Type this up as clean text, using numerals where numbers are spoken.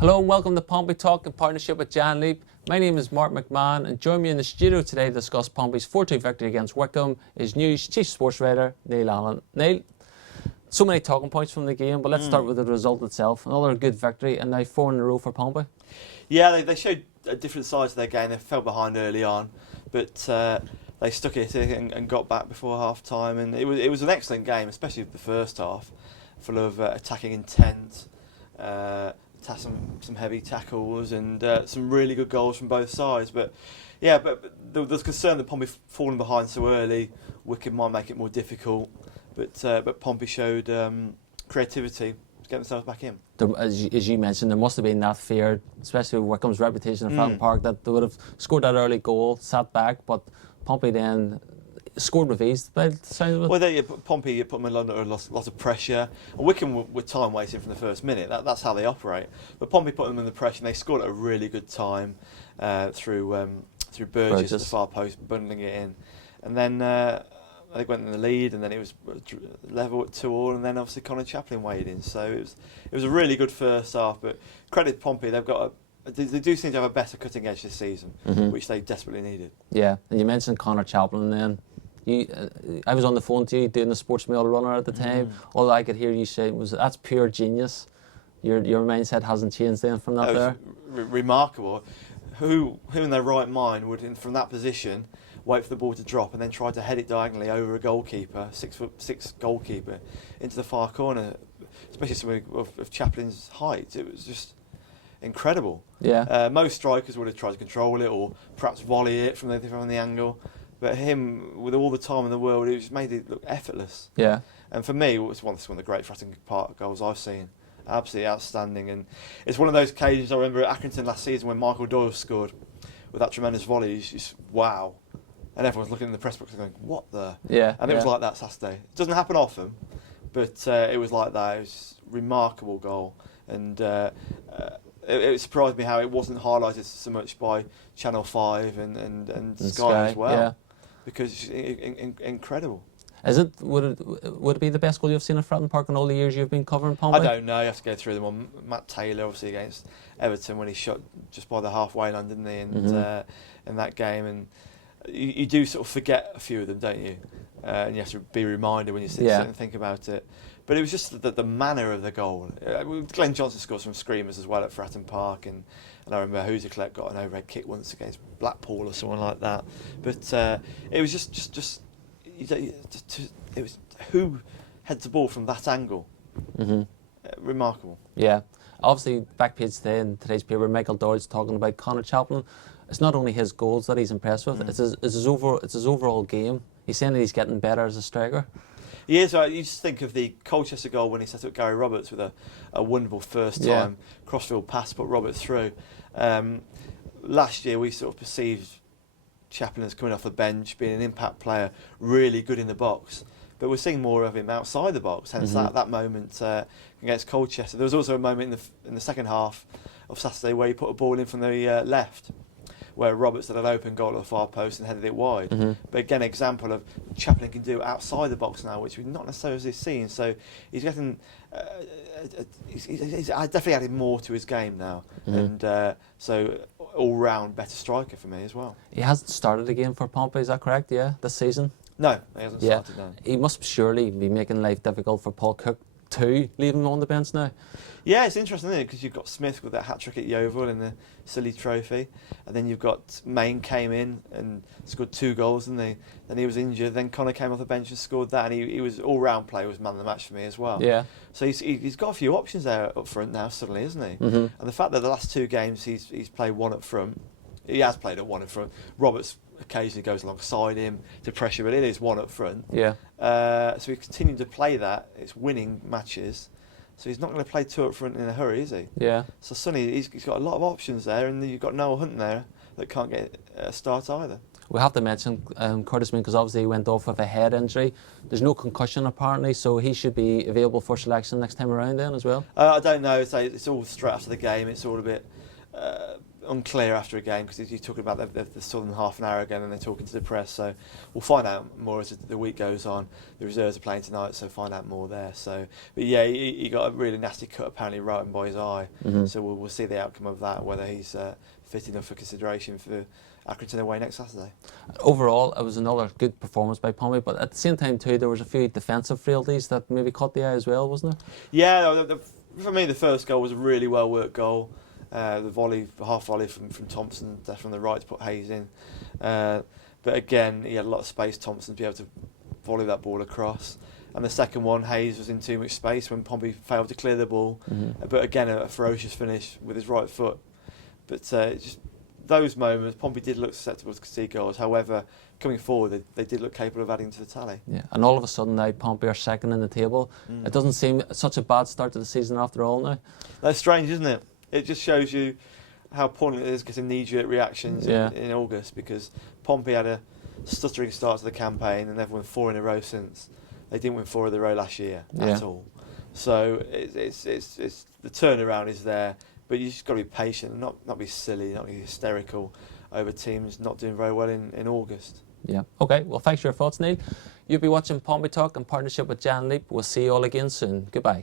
Hello and welcome to Pompey Talk in partnership with Jan Leap. My name is Mark McMahon and join me in the studio today to discuss Pompey's 4-2 victory against Wycombe is News Chief Sports Writer Neil Allen. Neil, so many talking points from the game, but let's start with the result itself. Another good victory and now 4 in a row for Pompey. Yeah, they showed a different side to their game. They fell behind early on, but they stuck it and got back before half time. And it was an excellent game, especially the first half, full of attacking intent. Some heavy tackles and some really good goals from both sides. But there's concern that Pompey falling behind so early, Wycombe might make it more difficult. But Pompey showed creativity to get themselves back in. As you mentioned, there must have been that fear, especially with Wycombe's reputation in Fratton Park, that they would have scored that early goal, sat back, but Pompey then scored with ease by the sound of it. Well, Pompey put them under a lot of pressure. And Wycombe were time wasting from the first minute. That's how they operate. But Pompey put them under pressure and they scored at a really good time through Burgess at the far post, bundling it in. And then they went in the lead, and then it was level at 2-2, and then obviously Conor Chaplin weighed in. So it was a really good first half. But credit Pompey, they do seem to have a better cutting edge this season, which they desperately needed. Yeah, and you mentioned Conor Chaplin then. I was on the phone to you doing the Sports Mail runner at the time. All I could hear you say was, that's pure genius. Your mindset hasn't changed then from that there? Remarkable. Who in their right mind would, from that position, wait for the ball to drop and then try to head it diagonally over a goalkeeper, 6'6" goalkeeper, into the far corner, especially somebody of Chaplin's height. It was just incredible. Yeah. Most strikers would have tried to control it or perhaps volley it from the angle. But him, with all the time in the world, it just made it look effortless. Yeah. And for me, it's one of the great Fratton Park goals I've seen. Absolutely outstanding. And it's one of those occasions I remember at Accrington last season when Michael Doyle scored with that tremendous volley. It's just, wow. And everyone's looking in the press box and going, what the? Yeah. And it was like that Saturday. It doesn't happen often, but it was like that. It was a remarkable goal. And it surprised me how it wasn't highlighted so much by Channel 5 and Sky as well. Yeah. Because it's incredible. Would it be the best goal you've seen at Fratton Park in all the years you've been covering Pompey? I don't know. You have to go through them on Matt Taylor, obviously against Everton when he shot just by the halfway line, didn't he? And in that game, and you do sort of forget a few of them, don't you? And you have to be reminded when you sit and think about it. But it was just the manner of the goal. Glenn Johnson scored some screamers as well at Fratton Park, and I remember Houser got an overhead kick once against Blackpool or someone like that. But it was just it was who heads the ball from that angle. Remarkable. Yeah. Obviously, back page today in today's paper, Michael Doyle's talking about Conor Chaplin. It's not only his goals that he's impressed with; it's his overall game. He's saying that he's getting better as a striker. He is. You just think of the Colchester goal when he set up Gary Roberts with a wonderful first time crossfield pass, put Roberts through. Last year we sort of perceived Chaplin as coming off the bench, being an impact player, really good in the box. But we're seeing more of him outside the box. Hence that moment against Colchester. There was also a moment in the second half of Saturday where he put a ball in from the left, where Roberts had an open goal at the far post and headed it wide. But again, example of Chaplin can do outside the box now, which we've not necessarily seen. So he's getting, he's definitely added more to his game now, and so all-round better striker for me as well. He hasn't started again for Pompey, is that correct? Yeah, this season. No, he hasn't started. No. He must surely be making life difficult for Paul Cook too, leaving him on the bench now. Yeah, it's interesting, isn't it? Because you've got Smith with that hat-trick at Yeovil in the Silly Trophy, and then you've got Main came in and scored 2 goals, and then he was injured. Then Conor came off the bench and scored that, and he was all-round player, was man of the match for me as well. Yeah. So he's got a few options there up front now suddenly, isn't he? And the fact that the last 2 games he's played one up front, he has played at one up front. Roberts occasionally goes alongside him to pressure, but it is one up front. Yeah. So he's continuing to play that. It's winning matches. So he's not going to play 2 up front in a hurry, is he? Yeah. So suddenly he's got a lot of options there, and you've got Noel Hunt there that can't get a start either. We have to mention Curtis Mean, because obviously he went off with a head injury. There's no concussion apparently, so he should be available for selection next time around then as well. I don't know. It's all straight after the game. It's all a bit unclear after a game, because you're talking about the Southern half an hour again and they're talking to the press, so we'll find out more as the week goes on. The reserves are playing tonight, so find out more there. So, but yeah, he got a really nasty cut apparently right in by his eye, so we'll see the outcome of that, whether he's fit enough for consideration for Accrington away next Saturday. Overall, it was another good performance by Pompey, but at the same time too, there was a few defensive frailties that maybe caught the eye as well, wasn't there? Yeah, for me the first goal was a really well worked goal. The half volley from Thompson from the right to put Hayes in. But again, he had a lot of space, Thompson, to be able to volley that ball across. And the second one, Hayes was in too much space when Pompey failed to clear the ball. But again, a ferocious finish with his right foot. But just those moments, Pompey did look susceptible to concede goals. However, coming forward, they did look capable of adding to the tally. Yeah, and all of a sudden now Pompey are second in the table. It doesn't seem such a bad start to the season after all now. That's strange, isn't it? It just shows you how important it is getting knee-jerk reactions in August, because Pompey had a stuttering start to the campaign and they've won 4 in a row since. They didn't win 4 in a row last year at all. So it's the turnaround is there, but you just got to be patient and not be silly, not be hysterical over teams not doing very well in August. Yeah. Okay. Well, thanks for your thoughts, Neil. You'll be watching Pompey Talk in partnership with Jan Leap. We'll see you all again soon. Goodbye.